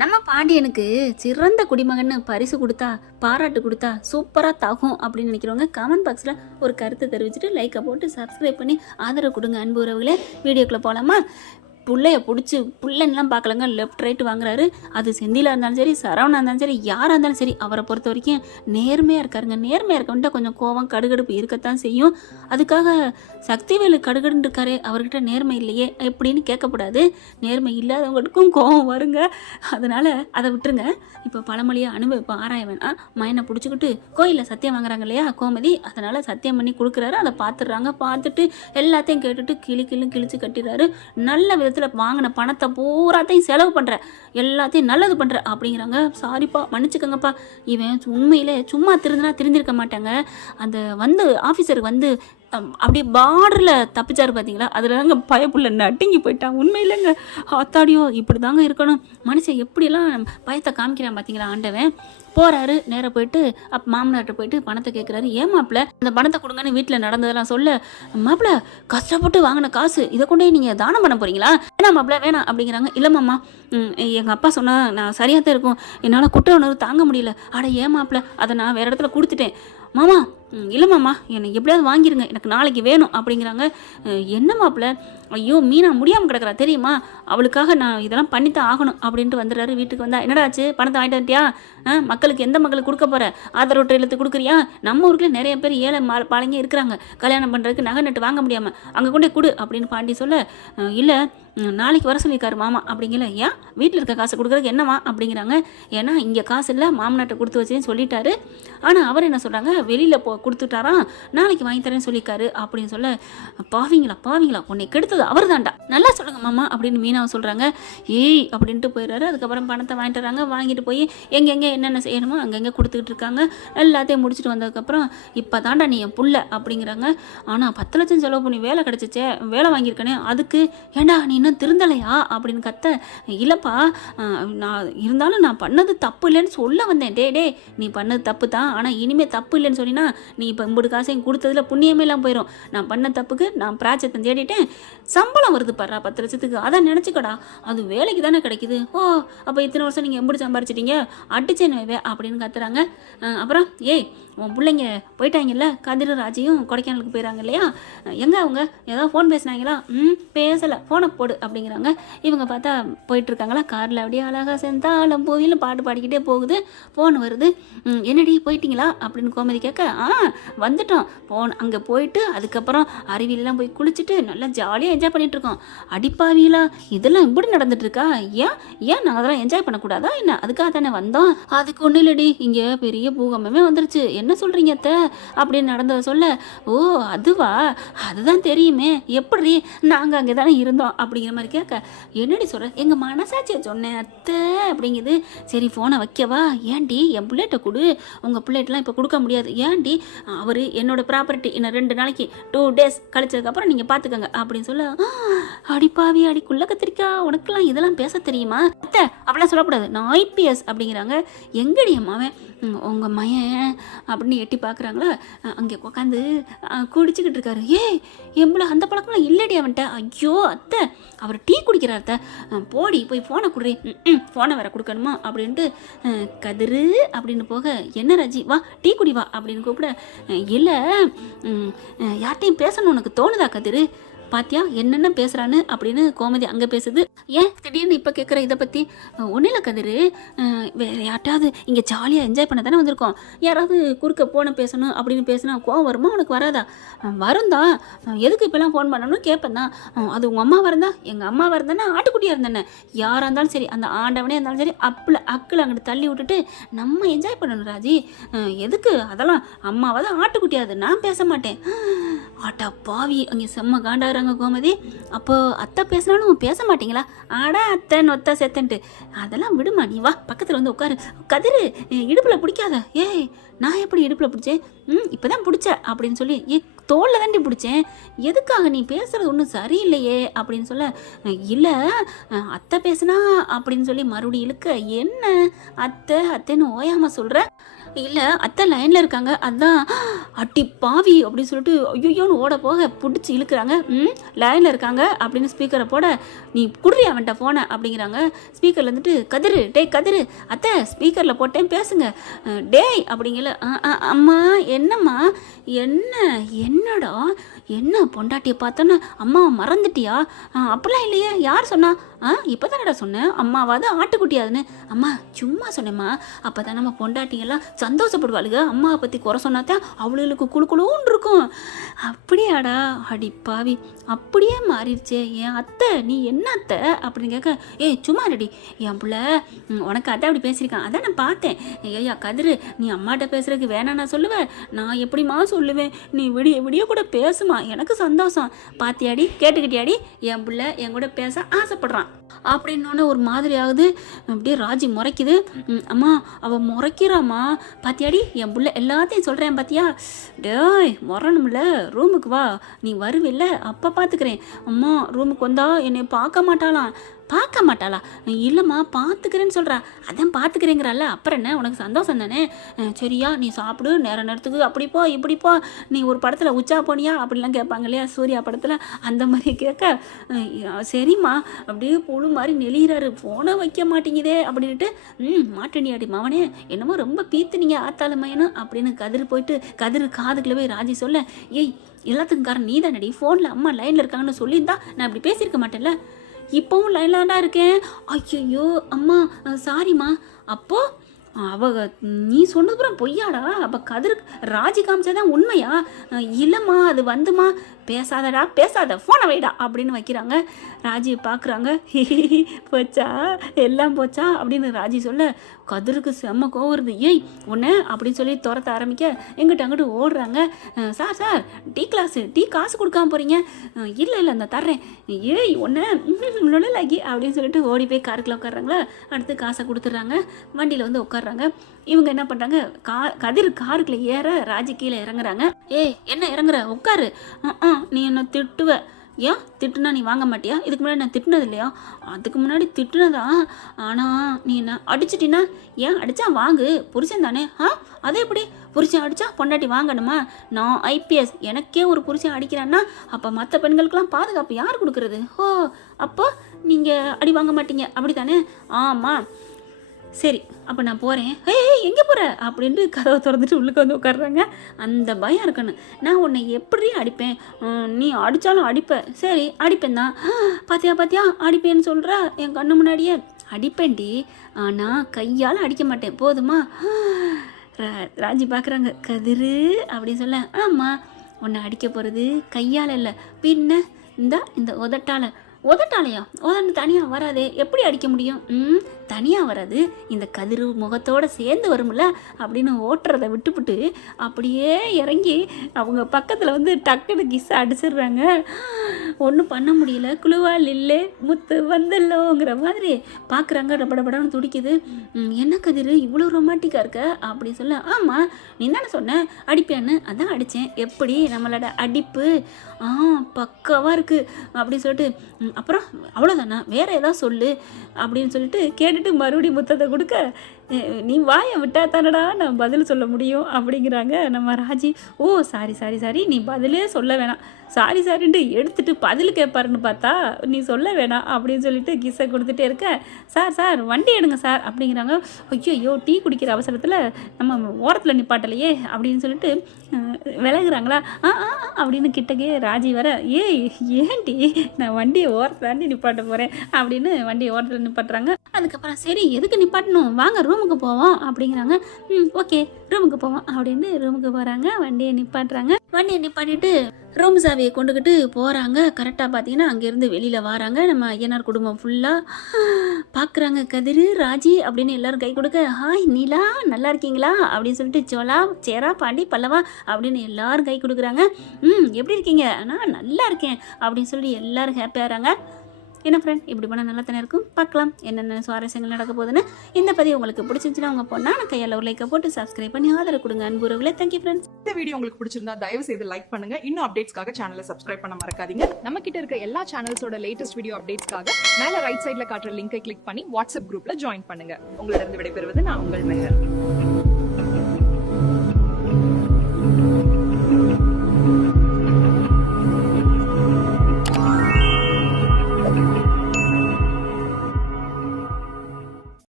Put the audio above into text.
நம்ம பாண்டியனுக்கு சிறந்த குடிமகன்னு பரிசு கொடுத்தா பாராட்டு கொடுத்தா சூப்பராக தாகும் அப்படின்னு நினைக்கிறவங்க கமெண்ட் பாக்ஸில் ஒரு கருத்தை தெரிவிச்சுட்டு லைக்கை போட்டு சப்ஸ்கிரைப் பண்ணி ஆதரவு கொடுங்க அன்பு உறவுகளே. வீடியோக்குள்ளே போகலாமா? பிள்ளைய பிடிச்சி பிள்ளைன்னெலாம் பார்க்கலங்க, லெஃப்ட் ரைட்டு வாங்குறாரு. அது செந்திலாக இருந்தாலும் சரி, சரவணா இருந்தாலும் சரி, யாராக இருந்தாலும் சரி, அவரை பொறுத்த வரைக்கும் நேர்மையாக இருக்காருங்க. நேர்மையாக இருக்கவன்ட்டு கொஞ்சம் கோவம் கடுகடுப்பு இருக்கத்தான் செய்யும். அதுக்காக சக்திவேலு கடுகடுன்னு இருக்காரு, அவர்கிட்ட நேர்மை இல்லையே எப்படின்னு கேட்கக்கூடாது. நேர்மை இல்லாதவங்களுக்கும் கோவம் வருங்க. அதனால் அதை விட்டுருங்க. இப்போ பழமொழியாக அனுபவிப்போம் ஆராய வேணாம். மயனை பிடிச்சிக்கிட்டு கோயிலில் சத்தியம் வாங்குறாங்க இல்லையா கோமதி, அதனால் சத்தியம் பண்ணி கொடுக்குறாரு. அதை பார்த்துடுறாங்க. பார்த்துட்டு எல்லாத்தையும் கேட்டுட்டு கிழிச்சு கட்டிடுறாரு. நல்ல விதத்தில் வாங்கின பணத்தை பூராத்தையும் செலவு பண்ற, எல்லாத்தையும் நல்லது பண்ற அப்படிங்கிறாங்க. சாரிப்பா, மன்னிச்சுக்கோங்கப்பா. இவன் உண்மையிலே சும்மா திருந்திருக்க மாட்டாங்க. அந்த ஆஃபீஸருக்கு அப்படியே பார்டரில் தப்பிச்சாரு பார்த்தீங்களா, அதில் தாங்க பயப்புள்ள நட்டிங்கி போயிட்டான். உண்மையிலேங்க அத்தாடியோ இப்படி தாங்க இருக்கணும். மனுஷன் எப்படியெல்லாம் பயத்தை காமிக்கிறான் பார்த்தீங்களா ஆண்டவன். போகிறாரு, நேராக போயிட்டு மாமனார்கிட்ட போயிட்டு பணத்தை கேட்குறாரு. ஏன் மாப்பிள்ள அந்த பணத்தை கொடுங்கன்னு வீட்டில் நடந்ததெல்லாம் சொல்ல, மாப்பிள்ள கஷ்டப்பட்டு வாங்கின காசு, இதை கொண்டே நீங்கள் தானம் பண்ண போகிறீங்களா? வேணாம் மாப்பிள்ள வேணாம் அப்படிங்கிறாங்க. இல்லை மாமா, எங்கள் அப்பா சொன்னால் நான் சரியாக தான் இருக்கும், என்னால் குற்ற உணர்வு தாங்க முடியல. அட ஏன் மாப்பிள்ள, அதை நான் வேறு இடத்துல கொடுத்துட்டேன் மாமா. இல்லை மாமா, என்னை எப்படியாவது வாங்கிருங்க, எனக்கு நாளைக்கு வேணும் அப்படிங்கிறாங்க. என்ன மாப்பிள்ள, ஐயோ மீனா முடியாமல் கிடக்குறா தெரியுமா, அவளுக்காக நான் இதெல்லாம் பண்ணித்தான் ஆகணும் அப்படின்ட்டு வந்துடுறாரு. வீட்டுக்கு வந்தா என்னடா ஆச்சு, பணத்தை வாங்கிட்டு வந்துட்டியா? மக்களுக்கு எந்த மக்களுக்கு கொடுக்க போகிற, ஆதரவற்ற இல்லத்து கொடுக்குறியா? நம்ம ஊருக்குள்ள நிறைய பேர் ஏழை பாலங்க இருக்கிறாங்க, கல்யாணம் பண்ணுறதுக்கு நகை நட்டு வாங்க முடியாமல், அங்கே கொண்டே கொடு அப்படின்னு பாண்டி சொல்ல, இல்லை நாளைக்கு வர சொல்லியிருக்காரு மாமா அப்படிங்கல. ஏன் வீட்டில் இருக்க காசை கொடுக்குறதுக்கு என்னவா அப்படிங்கிறாங்க. ஏன்னா இங்கே காசு இல்லை, மாமனாட்டை கொடுத்து வச்சேன்னு சொல்லிட்டாரு. ஆனால் அவர் என்ன சொல்கிறாங்க, வெளியில் கொடுத்துட்டாராம், நாளைக்கு வாங்கி தரேன்னு சொல்லியிருக்காரு அப்படின்னு சொல்ல, பாவீங்களா உன்னை கெடுத்தது அவர் தான்டா, நல்லா சொல்லுங்க மாமா அப்படின்னு மீனாவை சொல்கிறாங்க. ஏய் அப்படின்ட்டு போயிடுறாரு. அதுக்கப்புறம் பணத்தை வாங்கிட்டு வராங்க. வாங்கிட்டு போய் எங்கெங்கே என்னென்ன செய்யணுமோ அங்கங்கே கொடுத்துக்கிட்டு இருக்காங்க. எல்லாத்தையும் முடிச்சுட்டு வந்ததுக்கப்புறம், இப்போ தாண்டா நீ என் புள்ள அப்படிங்கிறாங்க. ஆனால் 10 லட்சம் செலவு பண்ணி வேலை கிடச்சிச்சே, வேலை வாங்கியிருக்கனே, அதுக்கு ஏண்டா நீ இன்னும் திருந்தலையா அப்படின்னு கத்த. இல்லைப்பா, இருந்தாலும் நான் பண்ணது தப்பு இல்லைன்னு சொல்ல வந்தேன். டே நீ பண்ணது தப்பு தான், ஆனால் இனிமேல் தப்பு இல்லைன்னு சொன்னீங்கன்னா நீ இப்போ 50 காசையும் கொடுத்ததுல புண்ணியமே எல்லாம் போயிடும். நான் பண்ண தப்புக்கு நான் பிராச்சத்தை தேடிட்டேன், சம்பளம் வருது பாரு 10 லட்சத்துக்கு, அதான் நினச்சிக்கடா, அது வேலைக்கு தானே கிடைக்குது. ஓ அப்போ இத்தனை வருஷம் நீங்கள் 80 சம்பாரிச்சிட்டீங்க, அடிச்சேன்னு அப்படின்னு கத்துறாங்க. அப்புறம் ஏய் உன் பிள்ளைங்க போயிட்டாங்கல்ல, கதிர் ராஜியும் கொடைக்கானலுக்கு போயிடறாங்க இல்லையா, எங்கே அவங்க ஏதாவது ஃபோன் பேசினாங்களா? பேசலை, ஃபோனை போடு அப்படிங்கிறாங்க. இவங்க பார்த்தா போயிட்டுருக்காங்களா காரில், அப்படியே அழகாக செந்தாளம் பூவில்னு பாட்டு பாடிக்கிட்டே போகுது. ஃபோன் வருது. என்னடி போயிட்டீங்களா அப்படின்னு கோமதி கேட்க, வந்துட்டோம். அங்கே போயிட்டு அதுக்கப்புறம் அருவியெல்லாம் போய் குளிச்சுட்டு நல்லா ஜாலியாக என்ஜாய் பண்ணிகிட்ருக்கோம். அடிப்பாவீங்களா, இதெல்லாம் இப்படி நடந்துட்டுருக்கா? ஏன் நாங்கள் அதெல்லாம் என்ஜாய் பண்ணக்கூடாதா என்ன? அதுக்காக தானே வந்தோம். அதுக்கு ஒன்றும் இல்லடி, இங்கே பெரிய பூகம்பமே வந்துருச்சு, என்ன சொல்கிறீங்க அத்தை அப்படின்னு நடந்ததை சொல்ல, ஓ அதுவா, அதுதான் தெரியுமே, எப்படி நாங்கள் அங்கே தானே இருந்தோம் அப்படிங்கிற மாதிரி கேட்க, என்னடி சொல்கிற, எங்கள் மனசாட்சியை சொன்னேன் அத்தை அப்படிங்குது. சரி ஃபோனை வைக்கவா? ஏன்டி என் பிள்ளைகிட்ட கொடு, உங்கள் பிள்ளைகிட்டலாம் இப்போ கொடுக்க முடியாது. ஏன்டி, அவர் என்னோட ப்ராப்பர்ட்டி, இன்னும் 2 நாளைக்கு 2 days கழிச்சதுக்கப்புறம் நீங்கள் பார்த்துக்கோங்க அப்படின்னு சொல்ல, அடிப்பாவி அடிக்குள்ள கத்திரிக்கா, உனக்கெல்லாம் இதெல்லாம் பேச தெரியுமா அத்தை? அப்படிலாம் சொல்லக்கூடாது, நான் IPS அப்படிங்கிறாங்க. எங்கடி அம்மாவன் உங்கள் மயன் அப்படின்னு எட்டி பார்க்குறாங்களா, அங்கே உட்காந்து குடிச்சிக்கிட்டு இருக்காரு. எம்பளை அந்த பழக்கம்லாம் இல்லடி அவன்கிட்ட. ஐயோ அத்தை, அவர் டீ குடிக்கிறார் அத்தை, போடி போய் ஃபோனை கொடுறி. ஃபோனை வேற கொடுக்கணுமா அப்படின்ட்டு கதிரு அப்படின்னு போக, என்ன ராஜி வா டீ குடி வா அப்படின்னு கூப்பிட, இல்லை யார்கிட்டையும் பேசணும் உனக்கு தோணுதா கதிரு? பாத்தியா என்னென்ன பேசுகிறான்னு அப்படின்னு கோமதி அங்கே பேசுது. ஏன் திடீர்னு இப்போ கேட்குற இதை பற்றி? ஒன்றும் இல்லை கதிரு, வேறு யார்ட்டாவது இங்கே ஜாலியாக என்ஜாய் பண்ண தானே வந்திருக்கோம், யாராவது குறுக்க போன பேசணும் அப்படின்னு பேசினா கோவம் வருமா உனக்கு? வராதா? வரும் தான், எதுக்கு இப்போலாம் ஃபோன் பண்ணணும்னு கேட்பேன் தான். அது உங்கள் அம்மா வரந்தா, எங்கள் அம்மா வரந்தானே, ஆட்டுக்குட்டியாக இருந்தேனே, யாராக இருந்தாலும் சரி, அந்த ஆண்டவனே இருந்தாலும் சரி, அக்கில் அங்கிட்டு தள்ளி விட்டுட்டு நம்ம என்ஜாய் பண்ணணும் ராஜி. எதுக்கு அதெல்லாம்? அம்மாவை தான் ஆட்டுக்குட்டியாது, நான் பேச மாட்டேன். ஆட்டா பாவி, அங்கே செம்ம காண்டாகிறாங்க கோமதி. அப்போ அத்தை பேசினாலும் பேச மாட்டீங்களா? ஆடா அத்தை நொத்த செத்தன்ட்டு, அதெல்லாம் விடுமா, நீ வா பக்கத்தில் வந்து உட்காரு. கதிரு இடுப்பில் பிடிக்காத. ஏய் நான் எப்படி இடுப்பில் பிடிச்சேன்? இப்போ தான் பிடிச்ச அப்படின்னு சொல்லி தோளில் தாண்டி பிடிச்சேன். எதுக்காக நீ பேசுகிறது ஒன்றும் சரியில்லையே அப்படின்னு சொல்ல, இல்லை அத்தை பேசுனா அப்படின்னு சொல்லி மறுபடியும் இழுக்க, என்ன அத்தை அத்தைன்னு ஓயாமல் சொல்கிற? இல்லை அத்தை லைனில் இருக்காங்க, அதான். அட்டி பாவி அப்படின்னு சொல்லிட்டு ஐயோன்னு ஓட போக பிடிச்சி இழுக்கிறாங்க. லைனில் இருக்காங்க அப்படின்னு ஸ்பீக்கரை போட, நீ குடுறி அவன்கிட்ட ஃபோனை அப்படிங்கிறாங்க. ஸ்பீக்கரில் வந்துட்டு, கதிரு டேய் கதிரு, அத்தை ஸ்பீக்கரில் போட்டேன் பேசுங்க டேய் அப்படிங்கல. அம்மா என்னம்மா, என்னடா என்ன பொண்டாட்டியை பார்த்தோன்னு அம்மா மறந்துட்டியா? அப்படிலாம் இல்லையே, யார் சொன்னா? இப்போ தானடா சொன்னேன் அம்மாவாது ஆட்டுக்குட்டியாதுன்னு. அம்மா சும்மா சொன்னேம்மா, அப்போ தான் நம்ம பொண்டாட்டிங்கெல்லாம் சந்தோஷப்படுவாளுங்க. அம்மாவை பற்றி குறை சொன்னாத்தான் அவளுக்கு குழுன்னு இருக்கும். அப்படியாடா? அடிப்பாவி, அப்படியே மாறிடுச்சே என் அத்தை. நீ என்ன அத்தை அப்படின்னு கேட்க, சும்மா ரெடி என் பிள்ளை உனக்கு அத்தை அப்படி பேசியிருக்கான், அதான் நான் பார்த்தேன். ஐயா கதிரு, நீ அம்மாட்ட பேசுறதுக்கு வேணாம் நான் சொல்லுவேன், நான் எப்படிமா சொல்லுவேன்? நீ விடிய கூட பேசுமா, எனக்கு சந்தோஷம். பாத்தியாடி, கேட்டுக்கிட்டியாடி, என் பிள்ளை என் கூட பேச ஆசைப்படுறான் அப்படின்னோடனே ஒரு மாதிரி ஆகுது. அப்படியே ராஜி முறைக்குது. அம்மா அவள் முறைக்கிறாம்மா, பாத்தியாடி என் பிள்ளை எல்லாத்தையும் சொல்கிறேன் பாத்தியா? டேய் முறணும்ல, ரூமுக்கு வா, நீ வருவில்ல அப்போ பார்த்துக்கிறேன். அம்மா ரூமுக்கு வந்தா என்னை பார்க்க மாட்டாளா? இல்லைம்மா பார்த்துக்கிறேன்னு சொல்கிறா, அதான் பார்த்துக்கிறேங்கிறால, அப்புறம் என்ன உனக்கு சந்தோஷம் தானே? சரியா நீ சாப்பிடு, நேரத்துக்கு அப்படிப்போ இப்படிப்போ, நீ ஒரு படத்தில் உச்சா போனியா அப்படிலாம் கேட்பாங்க இல்லையா, சூர்யா படத்தில், அந்த மாதிரி கேட்க, சரிம்மா அப்படியே புழு மாதிரி நெளிகிறாரு, ஃபோனை வைக்க மாட்டேங்குதே அப்படின்ட்டு, மாட்டேனியாடி மவனே, என்னமோ ரொம்ப பீத்துனீங்க ஆத்தாளுமையனும் அப்படின்னு கதிர் காதுக்குள்ள போய் ராஜி சொல்ல, எல்லாத்துக்கும் காரணம் நீ தானடி, ஃபோனில் அம்மா லைனில் இருக்காங்கன்னு சொல்லியிருந்தா நான் இப்படி பேசியிருக்க மாட்டேன்ல, இப்போவும் லைன்லாண்டா இருக்கேன். ஐயோ அம்மா சாரிம்மா. அப்போது நீ சொன்னதுப்புறம் பொய்யாடா? அப்போ ராஜி காமிச்சாதான் உண்மையா? இல்லைம்மா அது வந்துமா, பேசாத ஃபோனை வைடா அப்படின்னு வைக்கிறாங்க. ராஜி பார்க்குறாங்க, போச்சா எல்லாம் போச்சா அப்படின்னு ராஜி சொல்ல, கதிருக்கு செம்ம கோவம் வருது. ஒன்று அப்படின்னு சொல்லி துரத்த ஆரம்பிக்க, அங்கிட்டு ஓடுறாங்க. சார் டீ காசு கொடுக்காம போகிறீங்க? இல்லை அந்த தர்றேன். ஒன்று நுழலாகி அப்படின்னு சொல்லிட்டு ஓடி போய் காருக்குள்ள உட்காடுறாங்களா. அடுத்து காசை கொடுத்துட்றாங்க, வண்டியில் வந்து உட்காடுறாங்க. இவங்க என்ன பண்ணுறாங்க, கதிர் காருக்குள்ள ஏற ராஜி கீழே இறங்குறாங்க. என்ன இறங்குற, உட்காரு. நீ என்ன திட்டுவ, ஏன் திட்டுனா நீ வாங்க மாட்டியா? இதுக்கு முன்னாடி நான் திட்டுனது இல்லையா? அதுக்கு முன்னாடி திட்டுனதா, ஆனால் நீ என்ன அடிச்சிட்டினா, ஏன் அடித்தா வாங்கு, புருஷன் தானே. அதே எப்படி புருஷன் அடித்தா பொண்டாட்டி வாங்கணுமா? நான் ஐபிஎஸ், எனக்கே ஒரு புருஷன் அடிக்கிறான்னா அப்போ மற்ற பெண்களுக்கெல்லாம் பாதுகாப்பு யார் கொடுக்குறது? அப்போ நீங்கள் அடி வாங்க மாட்டீங்க அப்படி தானே? ஆமாம், சரி அப்போ நான் போகிறேன். எங்கே போகிற அப்படின்ட்டு கதவை திறந்துட்டு உள்ளுக்கு வந்து உட்காடுறாங்க. அந்த பயம் இருக்கணும். நான் உன்னை எப்படி அடிப்பேன்? நீ அடித்தாலும் அடிப்பேன். சரி அடிப்பேன் தான். பாத்தியா அடிப்பேன்னு சொல்கிற, என் கண்ணு முன்னாடியே அடிப்பேன்டி, ஆனால் கையால் அடிக்க மாட்டேன், போதுமா? ராஜி பார்க்குறாங்க. கதிரு அப்படின்னு சொல்ல, ஆமாம் உன்னை அடிக்க போகிறது கையால் இல்லை, பின்ன இந்த உதட்டாலையா? உதட்டு தனியாக வராதே, எப்படி அடிக்க முடியும்? தனியாக வராது, இந்த கதிர் முகத்தோடு சேர்ந்து வரும்ல அப்படின்னு ஓட்டுறதை விட்டுவிட்டு அப்படியே இறங்கி அவங்க பக்கத்தில் வந்து டக்குன்னு கிஸ்ஸை அடிச்சிடுறாங்க. ஒன்றும் பண்ண முடியல, குழுவால் இல்லை முத்து வந்தல்லோங்கிற மாதிரி பார்க்குறாங்க. டபடபடன்னு துடிக்குது. என்ன கதிர் இவ்வளோ ரொமான்டிக்காக இருக்க அப்படி சொல்ல, ஆமாம் நீ தானே சொன்ன அடிப்பேன்னு, அதான் அடித்தேன். எப்படி நம்மளோட அடிப்பு பக்காவாக இருக்குது அப்படின்னு சொல்லிட்டு, அப்புறம் அவ்வளோதானா, வேறு ஏதாவது சொல்லு அப்படின்னு சொல்லிட்டு கேட்டுட்டு மறுபடியும் முத்தத்தை கொடுக்க, நீ வாயை விட்டா தானடா நான் பதில் சொல்ல முடியும் அப்படிங்கிறாங்க நம்ம ராஜி. சாரி நீ பதிலே சொல்ல வேணாம், சாரின்ட்டு எடுத்துட்டு பதில் கேட்பாருன்னு பார்த்தா நீ சொல்ல வேணாம் அப்படின்னு சொல்லிட்டு கிஸ்ஸை கொடுத்துட்டே இருக்க, சார் வண்டி எடுங்க சார் அப்படிங்கிறாங்க. ஐயோ டீ குடிக்கிற அவசரத்தில் நம்ம ஓரத்தில் நிப்பாட்டலையே அப்படின்னு சொல்லிட்டு விலகுறாங்களா. அப்படின்னு கிட்டக்கே ராஜி வர, ஏன்டி நான் வண்டியை ஓரத்தில் நிப்பாட்ட போகிறேன் அப்படின்னு வண்டியை ஓரத்தில் நிப்பாட்டுறாங்க. அதுக்கப்புறம் சரி எதுக்கு நிப்பாட்டணும், வாங்க ரூமுக்கு போவோம் அப்படிங்கிறாங்க. ஓகே ரூமுக்கு போவோம் அப்படின்னு ரூமுக்கு போகிறாங்க. வண்டியை நிப்பாட்டிட்டு ரூம் சாவியை கொண்டுக்கிட்டு போகிறாங்க. கரெக்டாக பார்த்தீங்கன்னா அங்கேருந்து வெளியில் வராங்க. நம்ம ஐயனார் குடும்பம் ஃபுல்லாக பார்க்குறாங்க. கதிர் ராஜி அப்படின்னு எல்லோரும் கை கொடுக்க, ஹாய் நீலா நல்லா இருக்கீங்களா அப்படின்னு சொல்லிட்டு, சோலா சேரா பாண்டி பல்லவா அப்படின்னு எல்லோரும் கை கொடுக்குறாங்க. எப்படி இருக்கீங்க? நான் நல்லா இருக்கேன் அப்படின்னு சொல்லி எல்லோரும் ஹாப்பியாகிறாங்க. என்ன ஃப்ரெண்ட் இப்படி பண்ணால் நல்லா தானே இருக்கும். பார்க்கலாம் என்னென்ன சுவாரஸ்யங்கள் நடக்க போகுதுன்னு. இந்த பதிவு உங்களுக்கு பிடிச்சிருந்துச்சுன்னா உங்கள் பொண்ணான கையால் ஒரு லைக்கை போட்டு சப்ஸ்கிரைப் பண்ணி ஆதரவு கொடுங்க அன்புறவுகளே. Thank you friends. இந்த வீடியோ உங்களுக்கு பிடிச்சிருந்தா தயவு செய்து லைக் பண்ணுங்க. இன்னும் அப்டேட்ஸ்க்காக சேனலை சப்ஸ்கிரைப் பண்ண மறக்காதீங்க. நம்ம கிட்ட இருக்க எல்லா சேனல்ஸோட லேட்டஸ்ட் வீடியோ அப்டேட்ஸ்க்காக மேல ரைட் சைடுல காட்டுற லிங்கை கிளிக் பண்ணி வாட்ஸ்அப் குரூப்ல ஜாயின் பண்ணுங்க. உங்களிடம் விடைபெறுவது நான் உங்கள் மெஹர்.